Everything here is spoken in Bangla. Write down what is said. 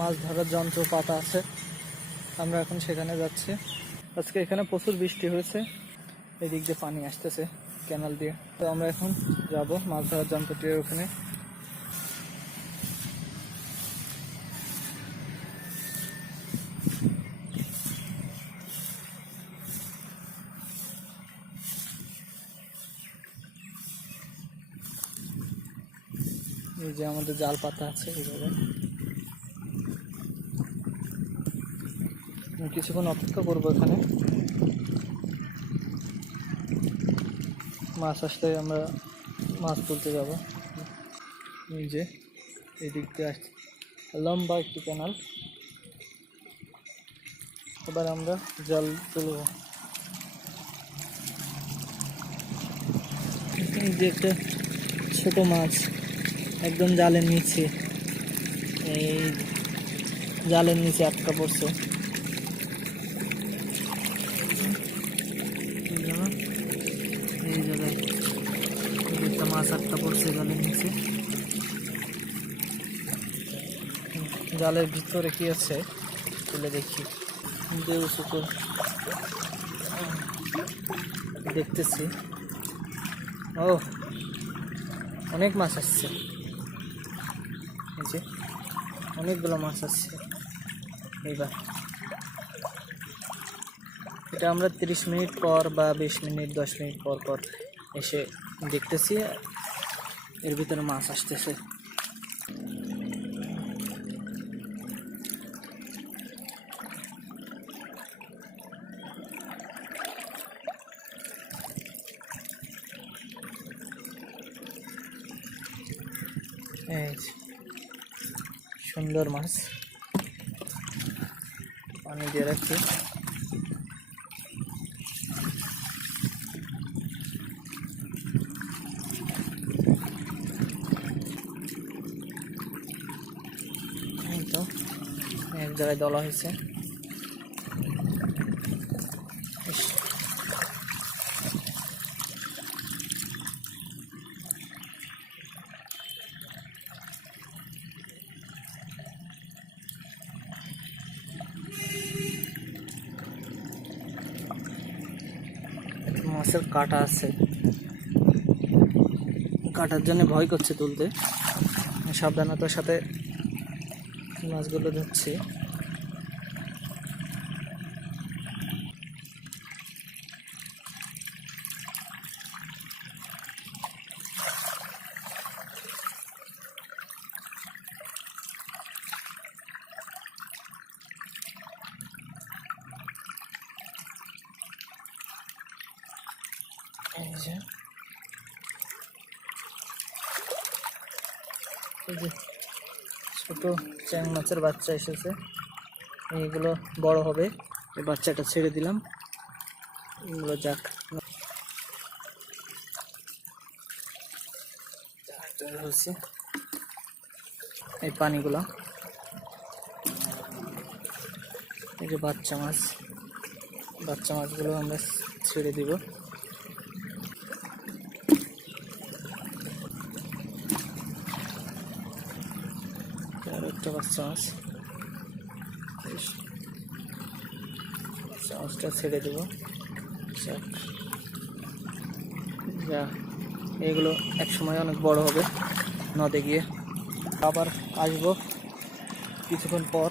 মাছ ধরার যন্ত্র পাতা আছে। আমরা এখন সেখানে যাচ্ছি। আজকে এখানে প্রচুর বৃষ্টি হয়েছে। এদিক দিয়ে পানি আসতেছে ক্যানাল দিয়ে। তো আমরা এখন যাব মাছ ধরার যন্ত্রটির ওখানে। এই যে আমাদের জাল পাতা আছে এইভাবে। আমি কিছুক্ষণ অপেক্ষা করব এখানে। মাছ আসলে আমরা মাছ তুলতে যাব। যে, এই দিক দিয়ে আসছে। লম্বা একটি ক্যানাল এবার আমরা জল তুলব। যে একটা ছোট মাছ, একদম জালের নিচে। এই জালের নিচে আটকা পড়ছে এই জায়গা- এই জায়গায় একটা মাছ আটকা পড়ছে জালের নিচে। জালের ভিতরে কি আছে তুলে দেখি। দেউ শুকুর। দেখতেছি। ও, অনেক মাছ আসছে। অনেকগুলো মাছ আসছে। এইবার। এটা আমরা তিরিশ মিনিট পর বা বিশ মিনিট, দশ মিনিট পর পর এসে দেখতেছি এর ভিতরে মাছ আসতেছে। এই যে, সুন্দর মাছ। পানি দিয়ে রাখছি এই তো এক জায়গায় দলা হয়েছে। মাছের কাটা আছে। কাটার জন্য ভয় করছে তুলতে। সাবধানতার সাথে মাছগুলো ধরছি। এই যে ছোট চ্যাং মাছের বাচ্চা এসেছে। এইগুলো বড় হবে। এই বাচ্চাটা ছেড়ে দিলাম। এগুলো যাক। হচ্ছে এই পানিগুলো। এই যে বাচ্চা মাছ। বাচ্চা মাছগুলো আমরা ছেড়ে দিব। আর পাচ্ছ মাছটা ছেড়ে দেবো। যা, এগুলো এক সময় অনেক বড় হবে। নদে গিয়ে আবার আসব। কিছুক্ষণ পর